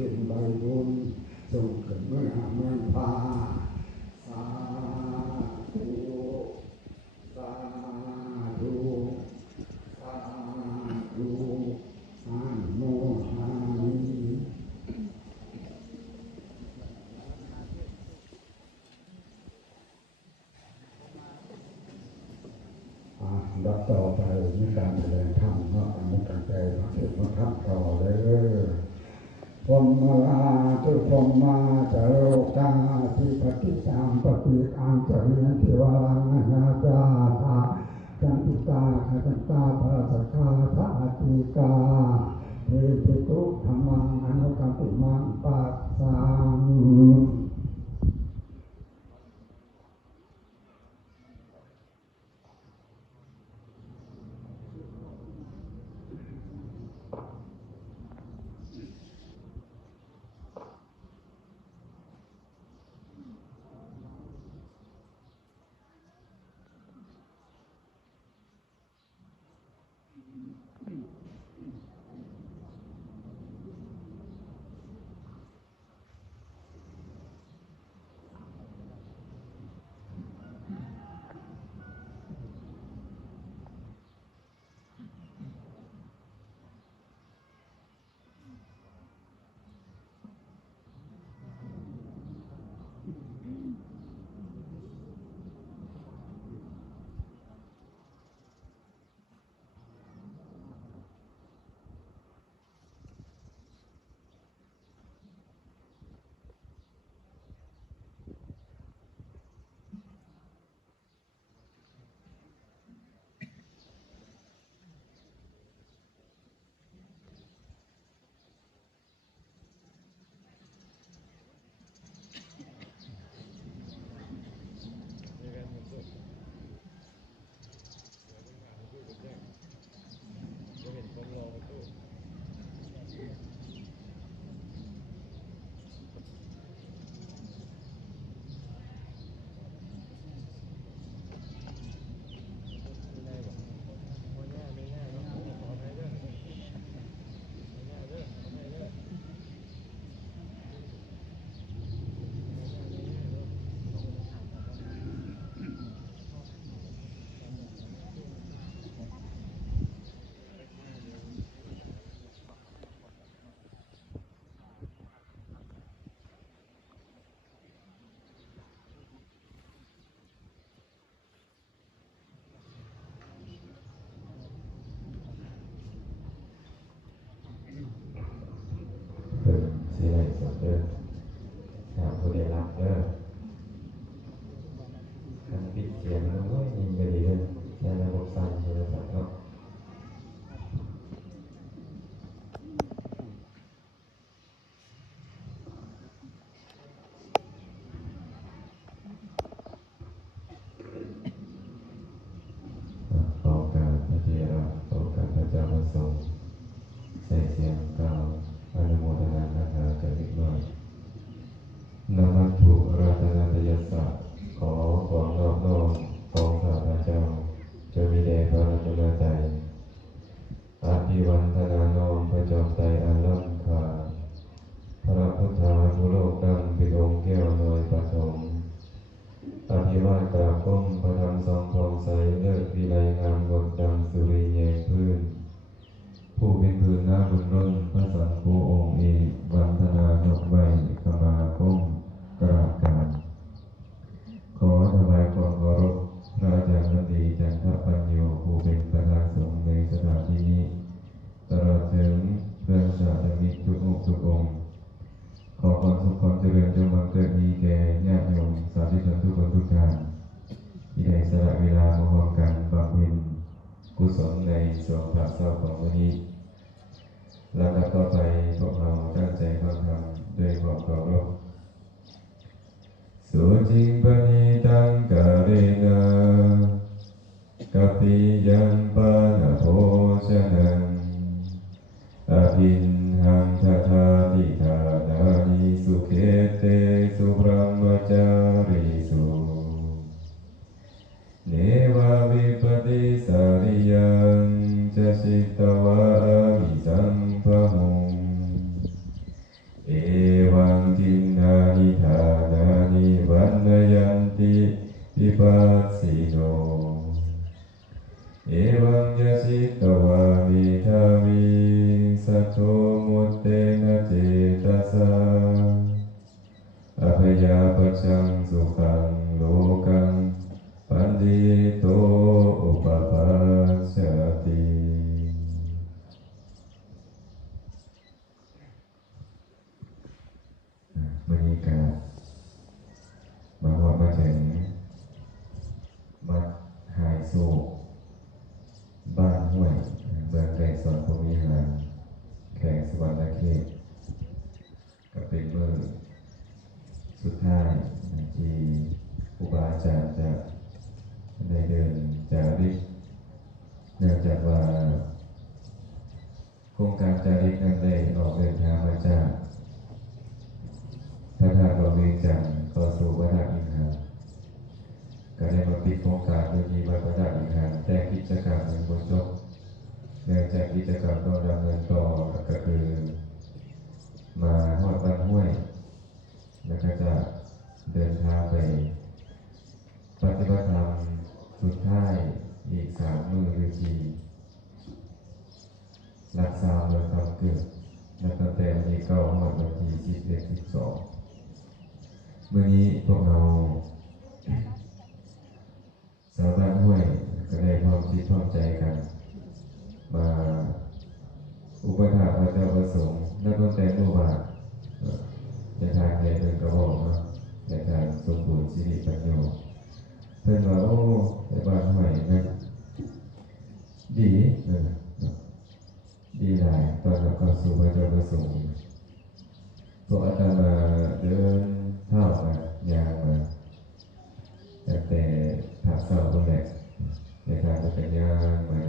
เป็นใบบุญส่งขึ้นเมื่อเมืองพาสาธุสาธุสาธุอาโมทามิดับต่อไปมีการแสดงธรรมเนาะอันนี้ตั้งใจมาถึงมาทำต่อเลยพรหมลาทุพรหมาจโรกาทิปฏิสามปฏิอังจริยันทิวารังนาจาภาจันติกาขจันตาภรสกาภาติกาเทติตุธรรมังอนุกัมปิมังปัสสังใส่เสียงกล่าวอนุโมทนาคาถากันเล็กน้อยนามัตถุรัตนัตยัสสะขอความนอบน้อมของข้าพเจ้าจะมีแด่พระรัตนตรัยอภิวันทนาน้อมพระจอมไตรอันล้ำค่าพระพุทธาภูโลกดังเป็นองค์แก้วน้อยปฐมอภิวาทกราบก้มพระธรรมทรงทองใสเลิศวิไลงามงดดำสุริแยงพื้นผู้เป็นพื้นหน้าบุญรุ่นพระสังฆองค์เอกวันธนานกใบขมาก้มกราบการขอถวายความเคารพพระอาจารย์ดีจันทปัญโยผู้เป็นประธานสงฆ์ในสถานที่นี้ตลอดถึงเพื่อนสาธมิกทุกองค์ทุกองค์ขอความสุขความเจริญจงบังเกิดมีแก่ญาติโยมสาธุชนทุกคนทุกท่านที่ได้สละเวลามาร่วมกันบำเพ็ญกุศลในส่วนพระเศร้าของวันนี้แล้วต่อไปพวกเราตั้งใจฟังธรรมด้วยความเคารพสุจิงปณิตังกะเรนะกัปปิยัมปะนะโภชนังอภินหังทถาติธานานิสุเขเตสุบรมจาริสุเนวะวิปติสาริยังจะสิตวะอามิสัมภะโมเอ ทินนานิธานานิวันนยันติวิปัสสิโนเอวังยสิตวามิทามิสัทโธมุตเตนะเจตสาอภยาปัจจังสุขังโลกังปันติโตอุปปัชชติมณีกามาฮอดมาถึงมัดหายโศกบ้านห้วยเมืองไกรสอนพรหมวิหารแขวงสวรรณเขตก็เป็นเมื่อสุดท้ายที่ครูบาอาจารย์จะได้เดินจาริกเนื่องจากว่าโครงการจาริกนั้นได้ออกเดินทางมาจากพระธาตุดอยเวียงจันทร์ก็สู่พระธาตุอินทร์ก็ได้มาปิดโครงการโดยที่วัดพระธาตุอินทร์แต่กิจกรรมยังบ่จบเนื่องจากกิจกรรมต้องดำเนินต่อก็คือมาฮอดบ้านห้วยแล้วก็จะเดินทางไปปฏิบัติธรรมสุดท้ายอีก3 มื้อหรือ4รักษาเมืองคำเกิดและตั้งแต่วันที่9 ฮอดวันที่11 12มื้อนี้พวกเราชาวบ้านห้วยก็ได้พร้อมคิดพร้อมใจกันมาอุปถัมภ์พระเจ้าประสงค์และตั้งแต่เมื่อวานในทางเดินเป็นกระบอกเนาะในทางสมบูรณ์สิริปัญโยเพิ่นว่าโอ้ในบ้านห้วยนั่นดีดีหลายตอนเราเข้าสู่พระเจ้าประสงค์พวกอาตมาเดินเท้ามายางมาตั้งแต่ภาคเศร้าตรงแหละในทางจะเป็นย่างมา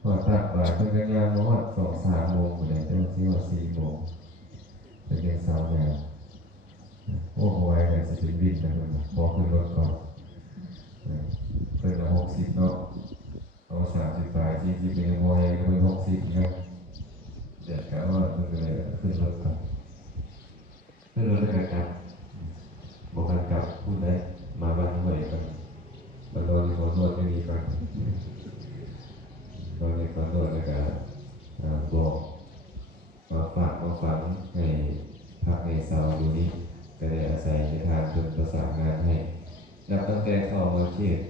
พอตักบาตรเป็นย่างมาฮอด2-3 โมงหมดเลยเจ้าที่ว่า4 โมงเป็นยังสาวยางโอ้โหไว้แต่จะเป็นวินนะมันบอกขึ้นรถก่อนเพิ่นละ60เนาะเอา30 บาท40เป็นโมยก็เป็น60ครับเดี๋ยวกะว่าเพิ่นก็เลยขึ้นรถก่อนขึ้นรถแล้วกันครับบอกกันกลับพูดได้มาบ้านห้วยกันมานอนขอนวดไม่มีก่อนนอนในขอนวดแล้วก็บอกมาฝากมาฝังให้พักในเสาอยู่นี่ก็ได้อาศัยในทางจนประสานงานให้นับตั้งแต่เข้ามาเขต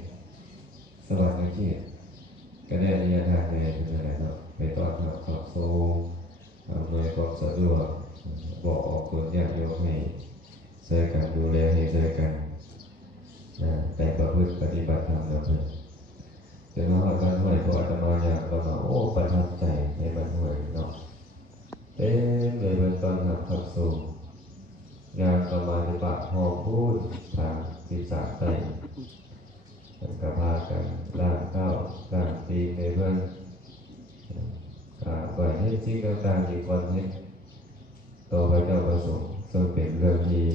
สวัสดิ์เขตก็ได้ระยะทางในเป็นอะไรเนาะไปต้อนรับขอบโซ่อำนวยความสะดวกบอกออกคนญาติโยมให้ช่วยกันดูแลให้ช่วยกันแต่ประพฤติปฏิบัติธรรมนะเพื่อนจะมาหาบ้านห้วยเพราะอาตมาอยากเรามาโอ้ประทับใจในบ้านห้วยเนาะเต็มเลยเป็นตอนหักขับสูงงานประมาณในปากหอพูดทางศีรษะไตกระพากันล้างข้าวล้างตีในเบื้องปล่อยให้สิ่งต่างๆอีกวันนี้ต่อไปเจ้าประสงค์ทรงเป็นเรื่องที่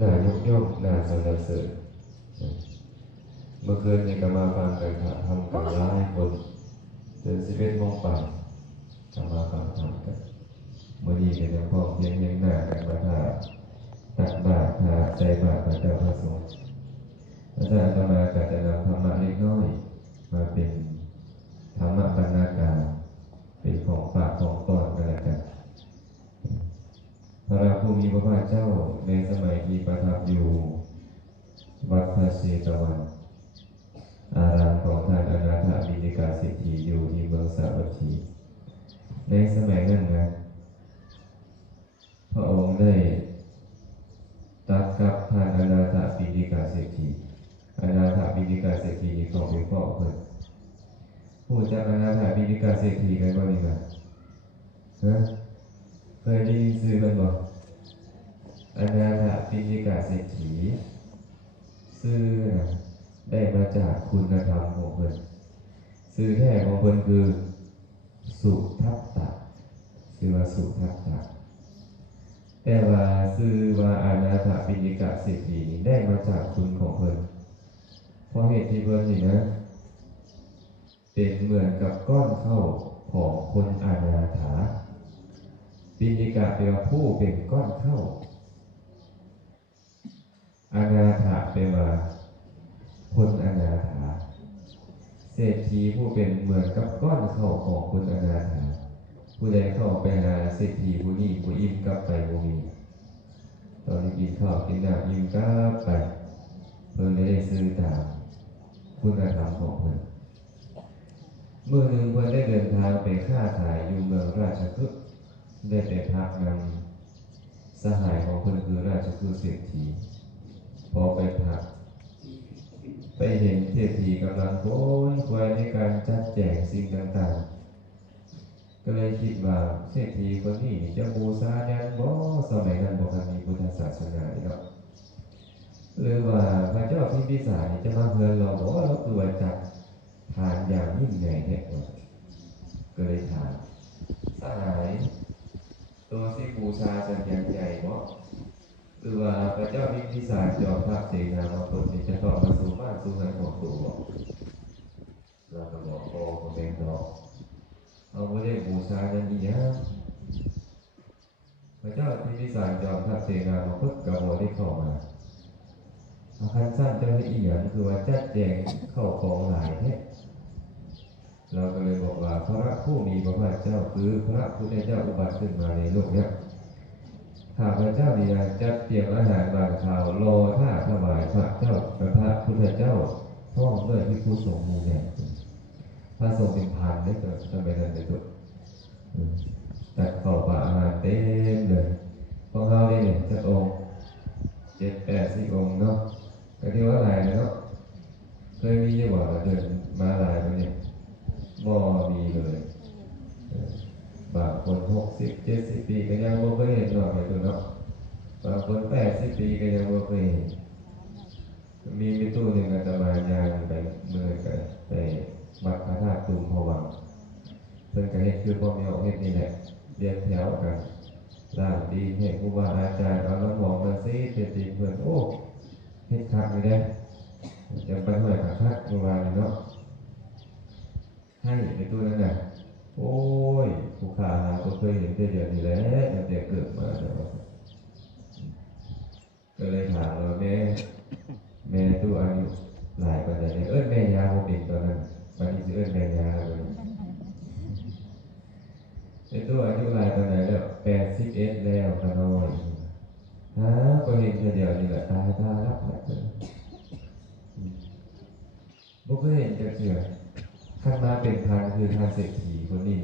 น่ายกย่องน่าสรรเสริญเมื่อคืนนี้ก็มาฟังกันทำกันหลายคนจน11 โมงไปก็มาฟังทำกันเมื่อนี้ก็ยังพร้อมเพียงหน้ากันมาตักบาตรใจบาตรพระเจ้าประสงค์อาจารย์อาตมาก็จะนำธรรมะเล็กน้อยมาเป็นธรรมะบรรณาการเป็นของฝากของต้อนกันแล้วกันพระผู้มีพระภาคเจ้าในสมัยที่ประทับอยู่วัดพระเชตวันอารามของท่านอนาถบิณฑิกาเศรษฐีอยู่ที่เมืองสาวัตถีในสมัยนั้นนะพระองค์ได้ตรัสกับท่านอนาถบิณฑิกาเศรษฐีอนาถบิณฑิกาเศรษฐีของเป็นพ่อเพิ่นผู้จักอนาถบิณฑิกาเศรษฐีกันบ่นี่นะเคยได้ยินชื่อมันบ่อนาถบิณฑิกาเศรษฐีชื่อนะได้มาจากคุณธรรมของเพิ่นชื่อแท้ของเพิ่นคือสุทัตตะชื่อว่าสุทัตตะแต่ว่าชื่อว่าอนาถบิณฑิกาเศรษฐีได้มาจากคุณของเพิ่นเพราะเหตุที่เพิ่นนี่นะเป็นเหมือนกับก้อนข้าวของคนอนาถา ปิณิกะแปลว่าผู้เป็นก้อนเข้าอนาถาแปลว่าคนอนาถาเศรษฐีผู้เป็นเหมือนกับก้อนเข้าของคนอนาถาผู้ใดเข้าไปหาเศรษฐีผู้นี้ผู้อิ่มกลับไปบ่มีตอนนี้กินข้าวกินน้ำอิ่มกลับไปเพิ่นไม่ได้ซื้อตามคุณธรรมของเพิ่นเมื่อหนึ่งเพิ่นได้เดินทางไปค้าขายอยู่เมืองราชคฤห์ได้ไปพักนำสหายของเพิ่นคือราชคฤห์เศรษฐีพอไปพักไปเห็นเศรษฐีกำลังโกนควายในการจัดแจงสิ่งต่างๆก็เลยคิดว่าเศรษฐีคนนี้จะบูชายันบ่สมัยนั้นบ่ทันมีพุทธศาสนาเนาะหรือว่าพระเจ้าพิมพิสารจะมาเฮือนเราบ่เราคือว่าจัดทานอย่างยิ่งใหญ่แท้ก็เลยถามสหายตัวสิบูชาสัญญาใหญ่บ่หรือว่าพระเจ้าพิมพิสารจอมทัพเสนามาคนนี้จะต้องมาสู่บ้านสู่เรือนของตัวบ่เราก็บอกโอ้บ่แม่นดอกเอาบ่ได้บูชาอย่างนี้ฮะพระเจ้าพิมพิสารจอมทัพเสนามาคนก็บ่ได้เข้ามาอาคารสั้นเจ้าให้อีหยังคือว่าจัดแจงเข้าของหลายแท้เราก็เลยบอกว่าพระผู้มีพระภาคเจ้าคือพระพุทธเจ้าอุบัติขึ้นมาในโลกนี้ข้าพระเจ้านี่จัดเตรียมอาหารบางข่าวรอท่าถวายพระเจ้าพระพุทธเจ้าท่องด้วยที่ผู้ทรงมูแห่งพระทรงเป็นพันได้ก็ทำไปนั่นไปตัวตัดขอบป่าอาหารเต็มเลยของเราเนี่ยจัดองค์7-80 องค์เนาะก็ที่ว่าหลายเนาะเคยมีอยู่ว่าเดินมาหลายตัวเนี่ยบ่มีเลยบางคน60-70 ปีก็ยังบ่เคยเห็นหน่อยไปตัวเนาะบางคน80 ปีก็ยังบ่เคยเห็นมีตู้หนึ่งอาตมายางไปเมื่อกันไปวัดพระธาตุตุงพวังเพิ่นก็เฮ็ดคือบ่มีออกเฮ็ดนี่แหละเรียนแถวกันล่างดีให้ครูบาอาจารย์เอาน้ำหอมมาซีดเป็นตีเพิ่นโอ้เฮ็ดคักอยู่เด้จะไปห้อยคักครูบานี่เนาะให้ในตู้นั้นน่ะโอ้ยผู้ค้าหาก็เคยเห็นแต่เดี๋ยวนี้แหละตั้งแต่เกิดมาเนาะก็เลยถามว่าแม่ตู้อายุหลายปานใดแม่ยาบ่เป็นตอนนั้นบัดนี้สิแม่ยาเลยไอ้ตู้อายุหลายปานใดแล้ว81แล้วก็น้อยก็เห็นแต่เดี๋ยวนี้แหละตายตารับแหละบ่เคยเห็นจักเทื่อขั้นมาเป็นพันคือทานเศรษฐีคนนี้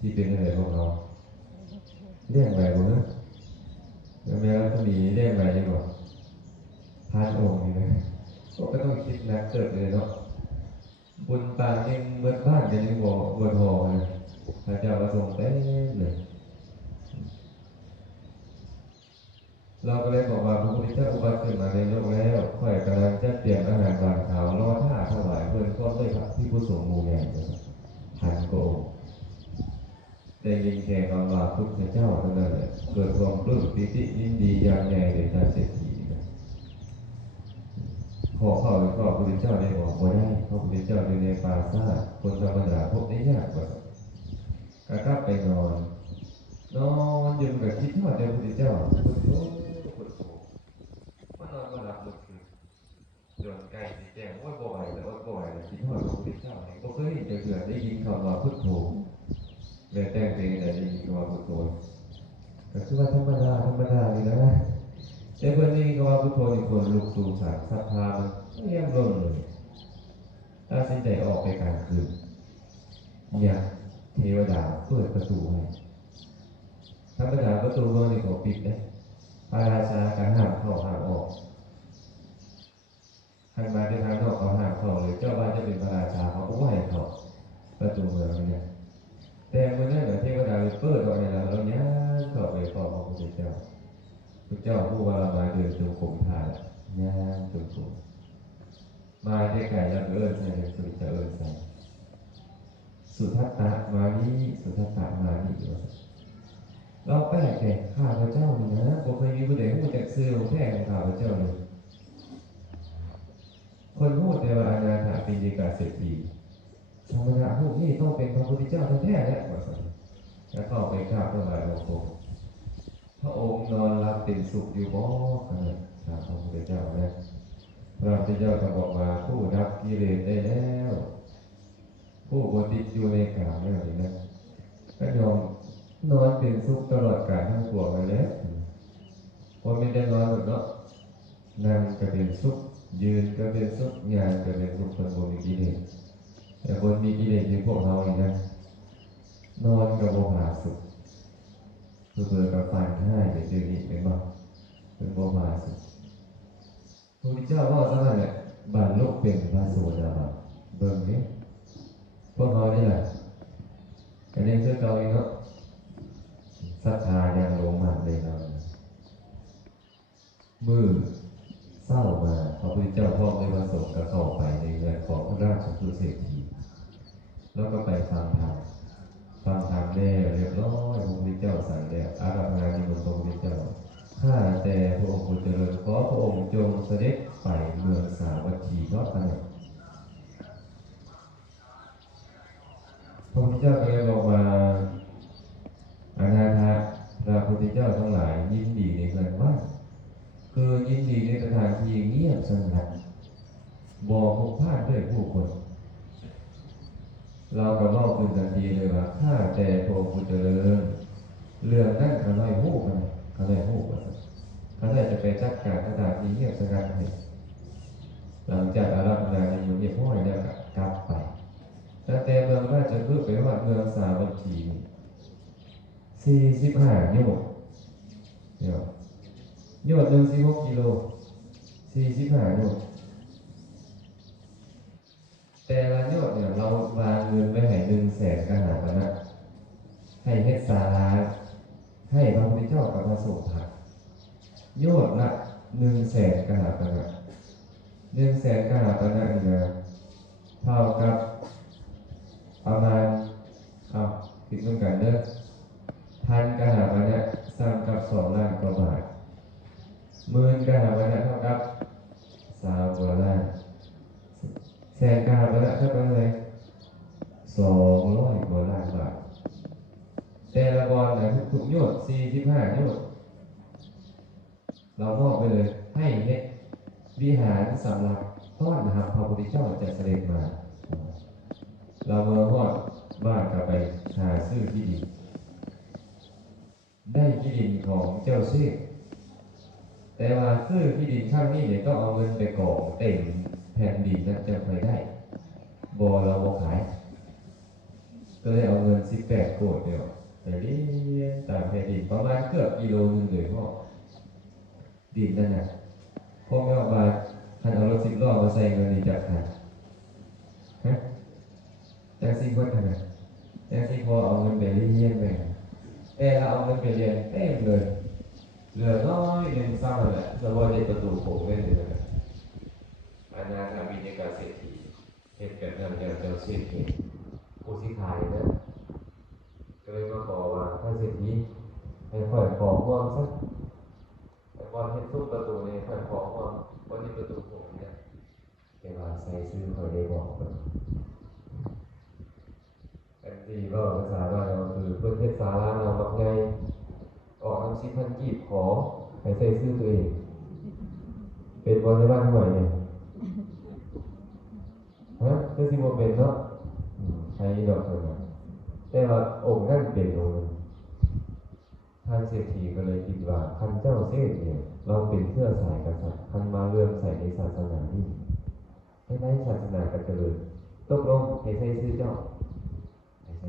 ที่เป็นอะไรพวกเราเรียกใหม่บ่นะแล้วแม้ว่าจะมีเรียกใหม่ดีกว่าพันองค์นี่นะก็ต้องคิดนักเกิดเลยเนาะบุญปางยังเบิดบ้านกันยังบ่พอเลยพระเจ้าประสงค์เต็มเลยเราก็เลยบอกว่าพระพุทธเจ้าอุบัติขึ้นมาในโลกแล้วค่อยกำลังจะเตรียมอาหารบางข่าวรอท่าถวายเพื่อนก็ด้วยพระที่ผู้ทรงมูแห่งพันโกได้ยินแค่คำว่าพุทธเจ้าเท่านั้นแหละเกิดความปลื้มปิติยินดีอย่างใหญ่ในการเศรษฐีขอเข้าไปขอพระพุทธเจ้าได้บอกว่าได้พระพุทธเจ้าอยู่ในป่าซ่าคนธรรมดาพบได้ยากกว่ากลับไปนอนอยู่กับคิดทอดพระพุทธเจ้าพุทโธพุทโธมานอนมาหลับหมดคืนจนใกล้สิแจ้งว่าบ่ไหวแล้วบ่ไหวแล้วคิดทอดพระพุทธเจ้าเนี่ยก็เคยเกิดได้ยินคำว่าพุทโธแม่แต่งเพลงแต่ได้ยินคำว่าพุทโธก็คือว่าธรรมดานี่นะแต่เพื่อนนี่คำว่าพุทโธนี่คนลุกสู่สารศรัทธามันเยี่ยมล้นเลยตัดสินใจออกไปกลางคืนอยากเทวดาเปิดประตูให้ธรรมดาประตูเมืองนี่เขาปิดนะพระราชาการห้ามเข้าห้ามออกใครมาในทางนอกเขาห้ามเข้าเลยเจ้าบ้านจะเป็นพระราชาเขาก็ให้เข้าประตูเมืองนี่แต่เมื่อนั้นเทวดาเปิดออกเนี่ยเราเนี้ยเข้าไปขอพระพุทธเจ้าพระเจ้าผู้ว่ามาเดินจงกรมทานย่างจงกรมมาใกล้ๆแล้วใส่สุริจะใส่สุทัตตะมานี่สุทัตตะมานี่เราแปลกแก่ข้าพระเจ้านี่นะผมเคยมีผู้ใดผู้จักซื้อของแท้ของข้าพระเจ้าเลยคนพูดแต่ว่าอนาถาปิณฑิกาเศรษฐีธรรมดาพวกนี้ต้องเป็นพระพุทธเจ้าแท้ๆแหละว่าสันแล้วเข้าไปกราบถวายบังคม ระองค์นอนรับเป็นสุขอยู่บ่ครับถามพระพุทธเจ้านะพระพุทธเจ้าก็บอกว่าผู้ดับกิเลสได้แล้วผู้บ่ติดอยู่ในกามแล้วนี่นะก็ยอมนอนเป็นสุขตลอดกาลทั้งปวงเลยแหละพอไม่ได้นอนหรอกเนาะนั่งก็เป็นสุขยืนก็เป็นสุขงานก็เป็นสุขคนบ่มีกิเลสแต่คนมีกิเลสอย่างพวกเรานี่นะนอนก็บ่หาสุขเบื่อกับฟันให้ไปเจออีกเป็นบ่เป็นบ่หาสุขพระพุทธเจ้าว่าซะนั่นแหละบรรลุเป็นพระโสดาบันเบิ่งนี้พวกเรานี่แหละอันนี้คือเก่าอีกเนาะศรัทธายังลงมาเลยเรามือเศร้ามาพระพุทธเจ้าพ่อในพระสงฆ์ก็เข้าไปในเรือนของพระราชสุเศรษฐีแล้วก็ไปฟังธรรมแล้วเรียบร้อยพระพุทธเจ้าสั่งแล้วอาราธนานิมนต์พระพุทธเจ้าข้าแต่พระองค์ผู้เจริญขอพระองค์จงเสด็จไปเมืองสาวัตถีเนาะกันพระพุทธเจ้าก็เลยบอกว่าอนาถาพระพุทธเจ้าทั้งหลายยินดีในเงินว่าคือยินดีในสถานที่เงียบสงัดบ่พบพลาดด้วยผู้คนเราก็เล่าขึ้นทันทีเลยว่าข้าแต่พระองค์ผู้เจริญเรื่องนั้นข้าน้อยหู้กันข้าน้อยหู้กันข้าน้อยจะไปจัดการสถานที่เงียบสงัดให้หลังจากอาราธนาในโยมเยี่ยมห้อยแล้วกลับไปตั้งแต่เมืองราชคฤห์ไปว่าเมืองสาวัตถี45 โยชน์เนี่ยโยชน์หนึ่ง16 กิโล45 โยชน์แต่ละโยชน์เนี่ยเราวางเงินไว้ให้100,000 กหาปณะให้เฮ็ดศาลาให้พระพุทธเจ้ากับพระสงฆ์พักโยชน์ละ100,000 กหาปณะ100,000 กหาปณะนี่นะเท่ากับประมาณคิดร่วมกันเด้อ1,000 กหาปณะสร้างกับ2 ล้านกว่าบาท10,000 กหาปณะเท่ากับ20 กว่าล้าน100,000 กหาปณะเท่ากับอะไร200 กว่าล้านบาทแต่ละบอลนะทุกๆโยชน์45 โยชน์เรามอบไปเลยให้เฮ็ดวิหารสำหรับต้อนรับพระพุทธเจ้าจะเสด็จมาเราเมื่อฮอดบ้านกลับไปหาซื้อที่ดินได้ที่ดินของเจ้าซื้อแต่ว่าซื้อที่ดินข้างนี้เนี่ยต้องเอาเงินไปก่อเต็มแผ่นดินนั้นจะไปได้บ่เราบ่ขายก็เลยเอาเงิน18 โกฏเดียวไปเรียนตามแผ่นดินประมาณเกือบกิโลนึงเลยพ่อดินนั่นน่ะพ่อแม่เอามาท่านเอารถ10 ล้อมาใส่เงินนี่จากไหนฮะจากซีวัดขนาดจากซีพอเอาเงินไปเรียนไปแต่เราเอาเงินไปเรียนเต็มเลยเหลือน้อยหนึ่งซ้ำเลยสวัสดีประตูโผล่ได้เลยนะอนาถาบิณกาเศรษฐีเหตุแบบนั้นเจ้าเศรษฐีผู้สิขายนะก็เลยมาขอว่าพระเศรษฐีให้ค่อยขอความสักแต่ก่อนเห็นทุกประตูเนี่ยค่อยขอความวันนี้ประตูโผล่เนี่ยแต่ว่าใส่ซื้อเขาได้บอกกันอันที่ก็ภาษาบ้านเราคือเพื่อนเทศศาลาเราแบบไงออกทั้ง10,000 กีบขอให้ใส่ซื้อตัวเองเป็นบอลในบ้านห่วยเนี่ยฮะก็สิบ่เป็นเนาะใช้ดอกเท่านั้นแต่ว่าองค์นั่นเป็นองค์ท่านเศรษฐีก็เลยคิดว่าท่านเจ้าเศรษฐีเนี่ยเราเป็นเสื้อสายกษัตริย์ท่านมาเลื่อมใส่ในศาสนานี้ให้ได้ศาสนากันเจริญตกลงให้ใส่ซื้อเจ้าให้ใส่